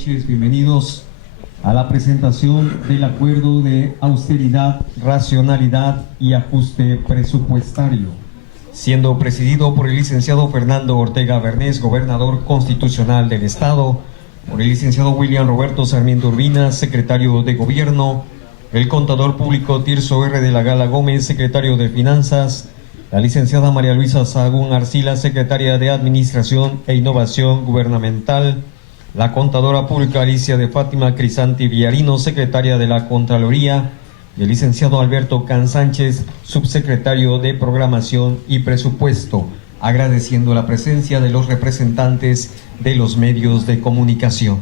noches, bienvenidos a la presentación del Acuerdo de Austeridad, Racionalidad y Ajuste Presupuestario, siendo presidido por el licenciado Fernando Ortega Bernés, gobernador constitucional del Estado, por el licenciado William Roberto Sarmiento Urbina, secretario de Gobierno, el contador público Tirso R. de la Gala Gómez, secretario de Finanzas, la licenciada María Luisa Sahagún Arcila, secretaria de Administración e Innovación Gubernamental, la contadora pública Alicia de Fátima Crisanti Villarino, secretaria de la Contraloría, y el licenciado Alberto Can Sánchez, subsecretario de Programación y Presupuesto, agradeciendo la presencia de los representantes de los medios de comunicación.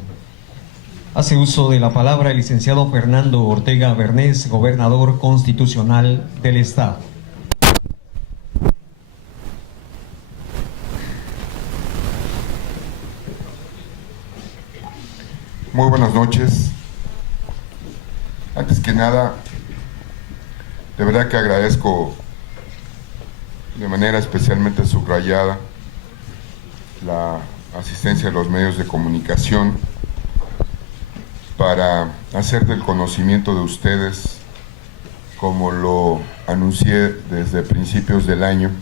Hace uso de la palabra el licenciado Fernando Ortega Bernés, gobernador constitucional del Estado. Muy buenas noches. Antes que nada, de verdad que agradezco de manera especialmente subrayada la asistencia de los medios de comunicación para hacer del conocimiento de ustedes, como lo anuncié desde principios del año,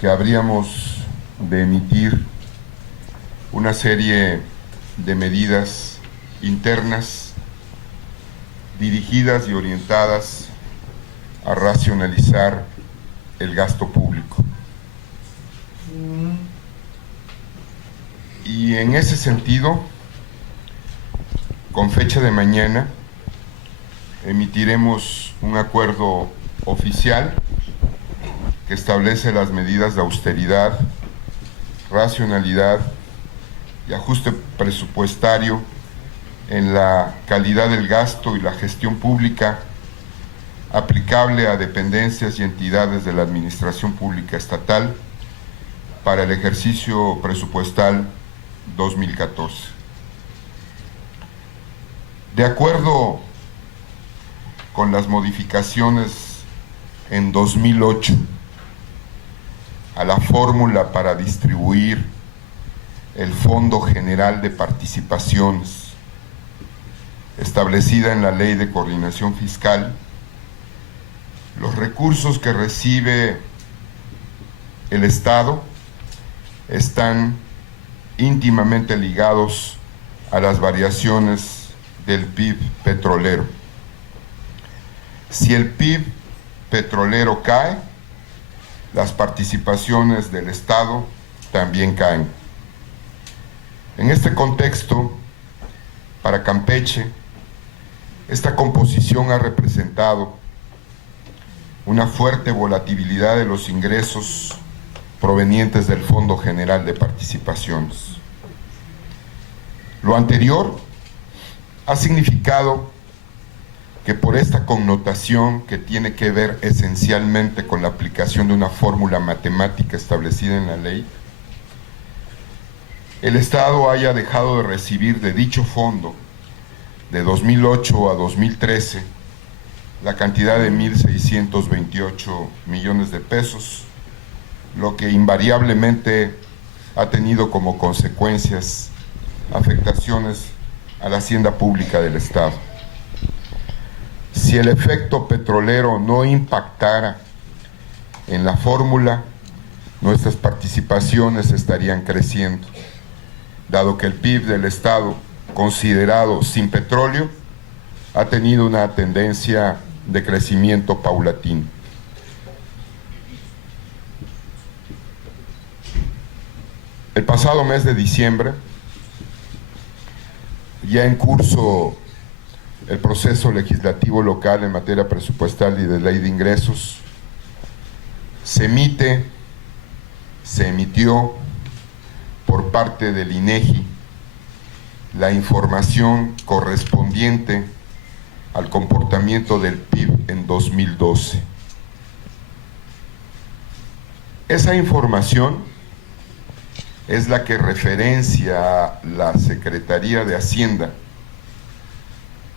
que habríamos de emitir una serie de medidas internas dirigidas y orientadas a racionalizar el gasto público. Y en ese sentido, con fecha de mañana, emitiremos un acuerdo oficial que establece las medidas de austeridad, racionalidad y ajuste presupuestario en la calidad del gasto y la gestión pública aplicable a dependencias y entidades de la Administración Pública Estatal para el ejercicio presupuestal 2014. De acuerdo con las modificaciones en 2008 a la fórmula para distribuir el Fondo General de Participaciones establecida en la Ley de Coordinación Fiscal, los recursos que recibe el Estado están íntimamente ligados a las variaciones del PIB petrolero. Si el PIB petrolero cae, las participaciones del Estado también caen. En este contexto, para Campeche, esta composición ha representado una fuerte volatilidad de los ingresos provenientes del Fondo General de Participaciones. Lo anterior ha significado que por esta connotación que tiene que ver esencialmente con la aplicación de una fórmula matemática establecida en la ley, el Estado haya dejado de recibir de dicho fondo de 2008 a 2013 la cantidad de 1.628 millones de pesos, lo que invariablemente ha tenido como consecuencias afectaciones a la hacienda pública del Estado. Si el efecto petrolero no impactara en la fórmula, nuestras participaciones estarían creciendo, dado que el PIB del Estado, considerado sin petróleo, ha tenido una tendencia de crecimiento paulatino. El pasado mes de diciembre, ya en curso el proceso legislativo local en materia presupuestal y de ley de ingresos, se emitió por parte del INEGI la información correspondiente al comportamiento del PIB en 2012. Esa información es la que referencia a la Secretaría de Hacienda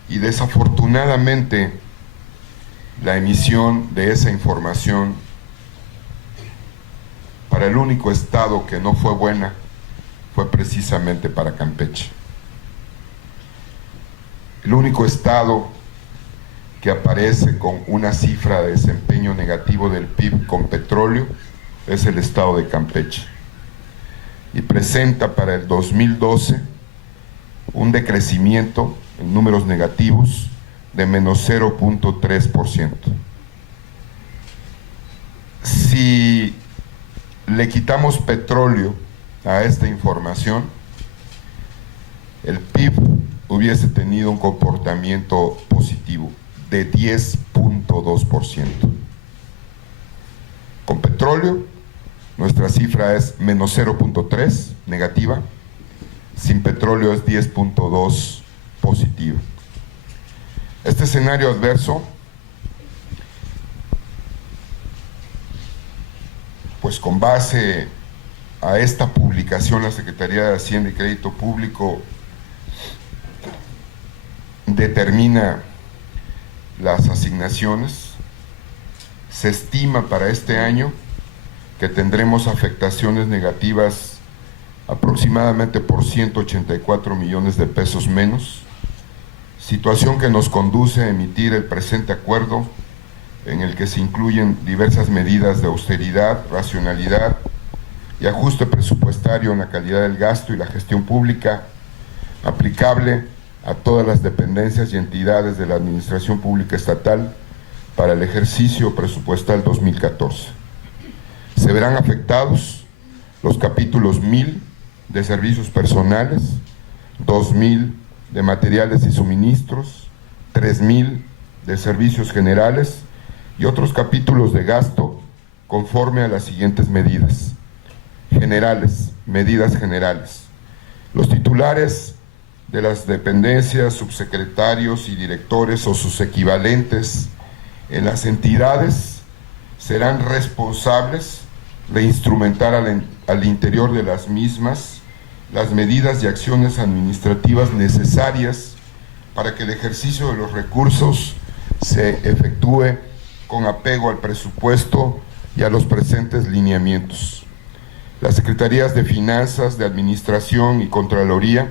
y desafortunadamente la emisión de esa información para el único estado que no fue buena fue precisamente para Campeche. El único estado que aparece con una cifra de desempeño negativo del PIB con petróleo es el estado de Campeche, y presenta para el 2012 un decrecimiento en números negativos de menos 0.3%. Si le quitamos petróleo a esta información, el PIB hubiese tenido un comportamiento positivo de 10.2%. Con petróleo, nuestra cifra es menos 0.3 negativa, sin petróleo es 10.2 positiva. Este escenario adverso, pues con base a esta publicación, la Secretaría de Hacienda y Crédito Público determina las asignaciones. Se estima para este año que tendremos afectaciones negativas aproximadamente por 184 millones de pesos menos, situación que nos conduce a emitir el presente acuerdo, en el que se incluyen diversas medidas de austeridad, racionalidad y ajuste presupuestario en la calidad del gasto y la gestión pública, aplicable a todas las dependencias y entidades de la Administración Pública Estatal para el ejercicio presupuestal 2014. Se verán afectados los capítulos 1000 de servicios personales, 2000 de materiales y suministros, 3000 de servicios generales y otros capítulos de gasto conforme a las siguientes medidas. Generales, medidas generales. Los titulares de las dependencias, subsecretarios y directores o sus equivalentes en las entidades serán responsables de instrumentar al interior de las mismas las medidas y acciones administrativas necesarias para que el ejercicio de los recursos se efectúe con apego al presupuesto y a los presentes lineamientos. Las Secretarías de Finanzas, de Administración y Contraloría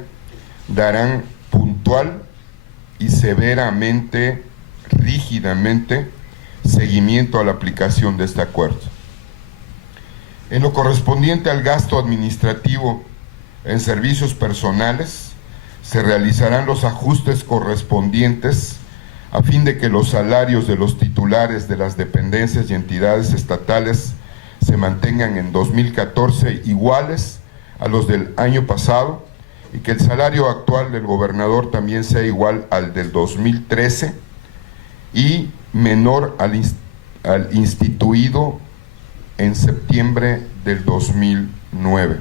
darán puntual y severamente, rígidamente, seguimiento a la aplicación de este acuerdo. En lo correspondiente al gasto administrativo en servicios personales, se realizarán los ajustes correspondientes a fin de que los salarios de los titulares de las dependencias y entidades estatales se mantengan en 2014 iguales a los del año pasado, y que el salario actual del gobernador también sea igual al del 2013 y menor al instituido en septiembre del 2009.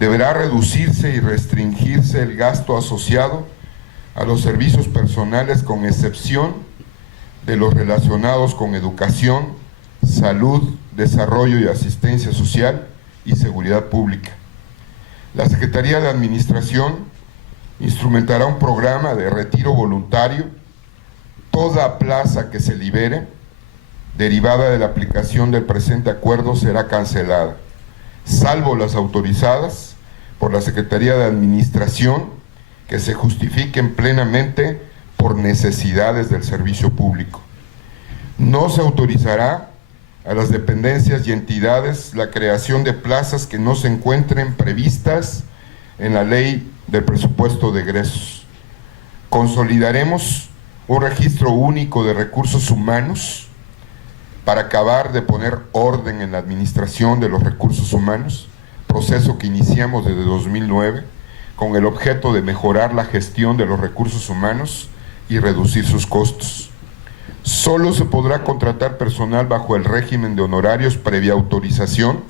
Deberá reducirse y restringirse el gasto asociado a los servicios personales, con excepción de los relacionados con educación, salud, desarrollo y asistencia social y seguridad pública. La Secretaría de Administración instrumentará un programa de retiro voluntario. Toda plaza que se libere derivada de la aplicación del presente acuerdo será cancelada, salvo las autorizadas por la Secretaría de Administración, que se justifiquen plenamente por necesidades del servicio público. No se autorizará a las dependencias y entidades la creación de plazas que no se encuentren previstas en la Ley del Presupuesto de Egresos. Consolidaremos un registro único de recursos humanos para acabar de poner orden en la administración de los recursos humanos, proceso que iniciamos desde 2009, con el objeto de mejorar la gestión de los recursos humanos y reducir sus costos. Solo se podrá contratar personal bajo el régimen de honorarios previa autorización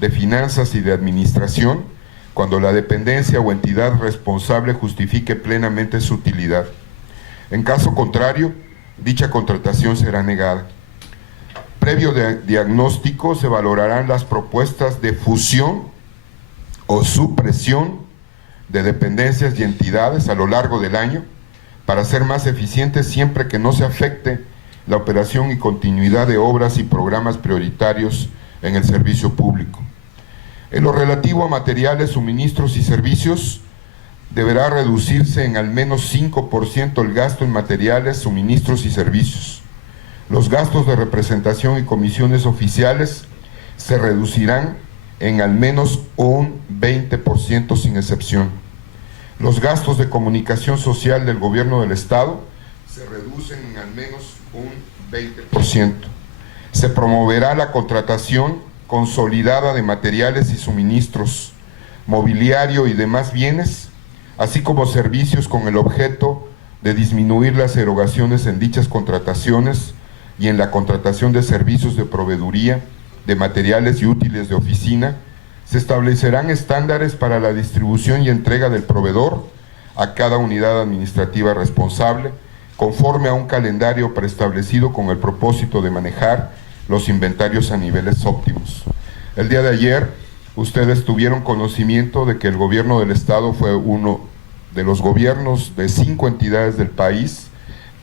de finanzas y de administración, cuando la dependencia o entidad responsable justifique plenamente su utilidad. En caso contrario, dicha contratación será negada. Previo diagnóstico, se valorarán las propuestas de fusión o supresión de dependencias y entidades a lo largo del año, para ser más eficientes siempre que no se afecte la operación y continuidad de obras y programas prioritarios en el servicio público. En lo relativo a materiales, suministros y servicios, deberá reducirse en al menos 5% el gasto en materiales, suministros y servicios. Los gastos de representación y comisiones oficiales se reducirán en al menos un 20% sin excepción. Los gastos de comunicación social del gobierno del Estado se reducen en al menos un 20%. Se promoverá la contratación consolidada de materiales y suministros, mobiliario y demás bienes, así como servicios con el objeto de disminuir las erogaciones en dichas contrataciones y en la contratación de servicios de proveeduría de materiales y útiles de oficina. Se establecerán estándares para la distribución y entrega del proveedor a cada unidad administrativa responsable, conforme a un calendario preestablecido con el propósito de manejar los inventarios a niveles óptimos. El día de ayer, ustedes tuvieron conocimiento de que el gobierno del Estado fue uno de los gobiernos de 5 entidades del país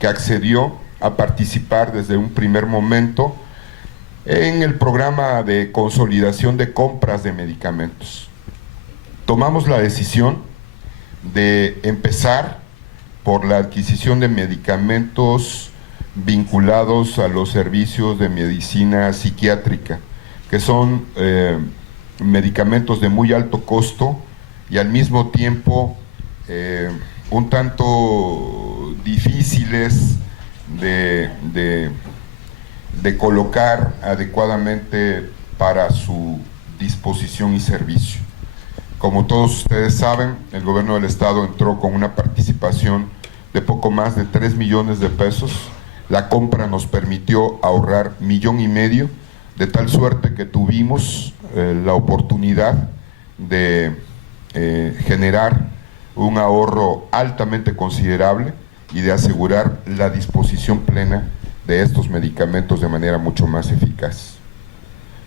que accedió a participar desde un primer momento en el programa de consolidación de compras de medicamentos. Tomamos la decisión de empezar por la adquisición de medicamentos vinculados a los servicios de medicina psiquiátrica, que son medicamentos de muy alto costo y al mismo tiempo un tanto difíciles de colocar adecuadamente para su disposición y servicio. Como todos ustedes saben, el gobierno del Estado entró con una participación de poco más de 3 millones de pesos. La compra nos permitió ahorrar 1,5 millones, de tal suerte que tuvimos la oportunidad de generar un ahorro altamente considerable y de asegurar la disposición plena de estos medicamentos de manera mucho más eficaz.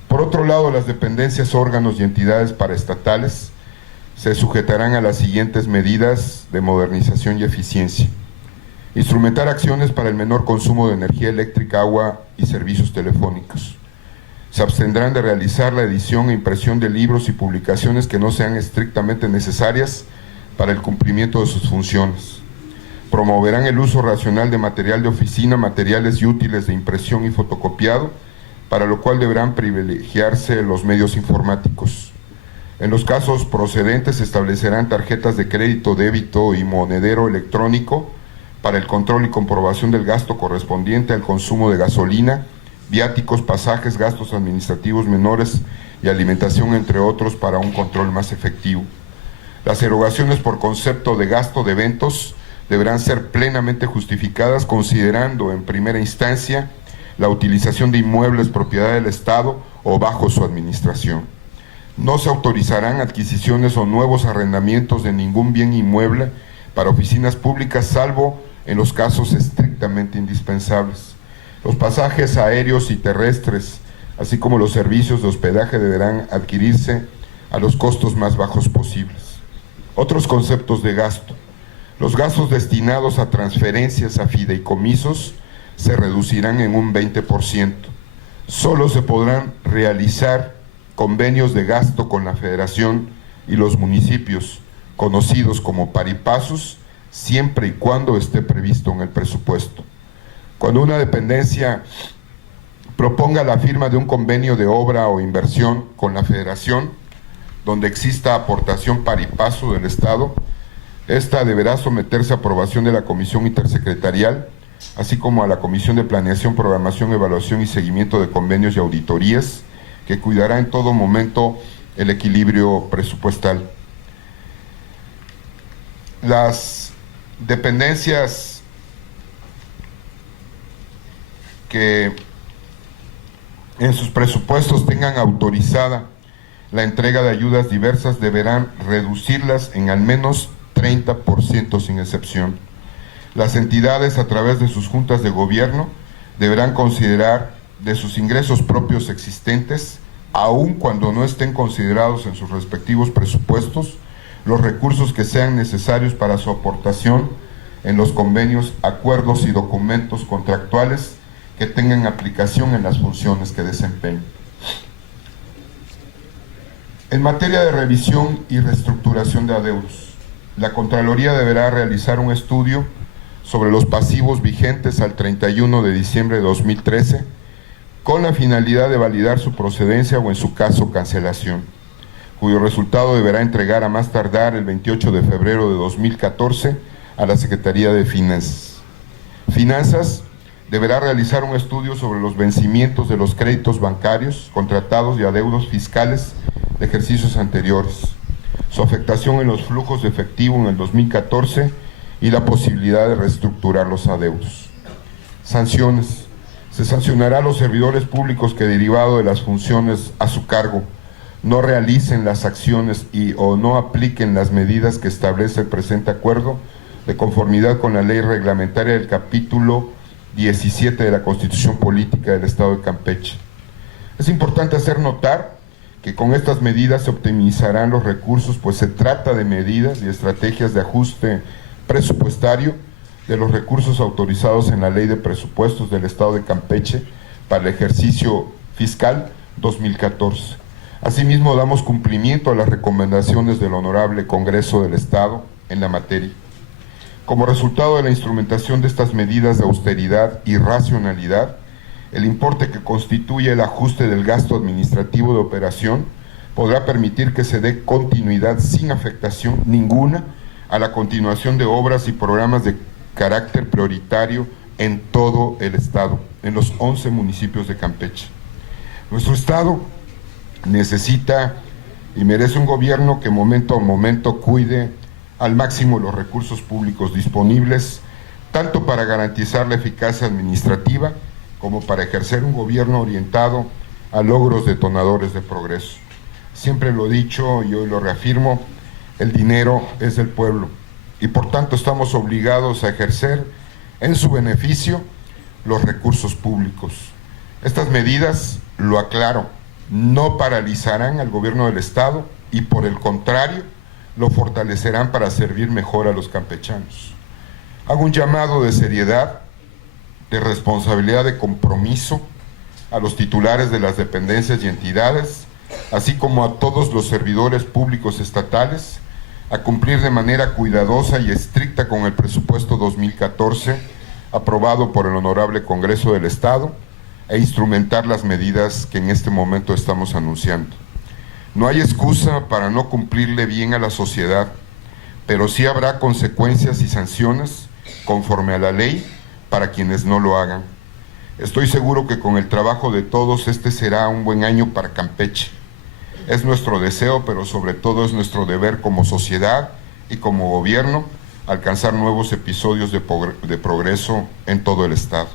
Por otro lado, las dependencias, órganos y entidades paraestatales se sujetarán a las siguientes medidas de modernización y eficiencia: instrumentar acciones para el menor consumo de energía eléctrica, agua y servicios telefónicos. Se abstendrán de realizar la edición e impresión de libros y publicaciones que no sean estrictamente necesarias para el cumplimiento de sus funciones. Promoverán el uso racional de material de oficina, materiales y útiles de impresión y fotocopiado, para lo cual deberán privilegiarse los medios informáticos. En los casos procedentes se establecerán tarjetas de crédito, débito y monedero electrónico para el control y comprobación del gasto correspondiente al consumo de gasolina, viáticos, pasajes, gastos administrativos menores y alimentación, entre otros, para un control más efectivo. Las erogaciones por concepto de gasto de eventos deberán ser plenamente justificadas, considerando en primera instancia la utilización de inmuebles propiedad del Estado o bajo su administración. No se autorizarán adquisiciones o nuevos arrendamientos de ningún bien inmueble para oficinas públicas, salvo en los casos estrictamente indispensables. Los pasajes aéreos y terrestres, así como los servicios de hospedaje, deberán adquirirse a los costos más bajos posibles. Otros conceptos de gasto: los gastos destinados a transferencias a fideicomisos se reducirán en un 20%. Solo se podrán realizar convenios de gasto con la Federación y los municipios, conocidos como paripasos, siempre y cuando esté previsto en el presupuesto. Cuando una dependencia proponga la firma de un convenio de obra o inversión con la Federación, donde exista aportación paripaso del Estado, esta deberá someterse a aprobación de la Comisión Intersecretarial, así como a la Comisión de Planeación, Programación, Evaluación y Seguimiento de Convenios y Auditorías, que cuidará en todo momento el equilibrio presupuestal. Las dependencias que en sus presupuestos tengan autorizada la entrega de ayudas diversas deberán reducirlas en al menos 30% sin excepción. Las entidades, a través de sus juntas de gobierno, deberán considerar de sus ingresos propios existentes, aun cuando no estén considerados en sus respectivos presupuestos, los recursos que sean necesarios para su aportación en los convenios, acuerdos y documentos contractuales que tengan aplicación en las funciones que desempeñen. En materia de revisión y reestructuración de adeudos, la Contraloría deberá realizar un estudio sobre los pasivos vigentes al 31 de diciembre de 2013 con la finalidad de validar su procedencia o en su caso cancelación, cuyo resultado deberá entregar a más tardar el 28 de febrero de 2014 a la Secretaría de Finanzas. Finanzas deberá realizar un estudio sobre los vencimientos de los créditos bancarios, contratados y adeudos fiscales de ejercicios anteriores, su afectación en los flujos de efectivo en el 2014 y la posibilidad de reestructurar los adeudos. Sanciones. Se sancionará a los servidores públicos que, derivado de las funciones a su cargo, no realicen las acciones o no apliquen las medidas que establece el presente acuerdo de conformidad con la ley reglamentaria del capítulo 17 de la Constitución Política del Estado de Campeche. Es importante hacer notar que con estas medidas se optimizarán los recursos, pues se trata de medidas y estrategias de ajuste presupuestario de los recursos autorizados en la Ley de Presupuestos del Estado de Campeche para el ejercicio fiscal 2014. Asimismo, damos cumplimiento a las recomendaciones del Honorable Congreso del Estado en la materia. Como resultado de la instrumentación de estas medidas de austeridad y racionalidad, el importe que constituye el ajuste del gasto administrativo de operación podrá permitir que se dé continuidad sin afectación ninguna a la continuación de obras y programas de carácter prioritario en todo el Estado, en los 11 municipios de Campeche. Nuestro Estado necesita y merece un gobierno que momento a momento cuide al máximo los recursos públicos disponibles, tanto para garantizar la eficacia administrativa como para ejercer un gobierno orientado a logros detonadores de progreso. Siempre lo he dicho y hoy lo reafirmo, el dinero es del pueblo y por tanto estamos obligados a ejercer en su beneficio los recursos públicos. Estas medidas, lo aclaro, no paralizarán al gobierno del Estado y por el contrario, lo fortalecerán para servir mejor a los campechanos. Hago un llamado de seriedad, de responsabilidad, de compromiso a los titulares de las dependencias y entidades, así como a todos los servidores públicos estatales, a cumplir de manera cuidadosa y estricta con el presupuesto 2014 aprobado por el Honorable Congreso del Estado e instrumentar las medidas que en este momento estamos anunciando. No hay excusa para no cumplirle bien a la sociedad, pero sí habrá consecuencias y sanciones conforme a la ley para quienes no lo hagan. Estoy seguro que con el trabajo de todos este será un buen año para Campeche. Es nuestro deseo, pero sobre todo es nuestro deber como sociedad y como gobierno alcanzar nuevos episodios de progreso en todo el Estado.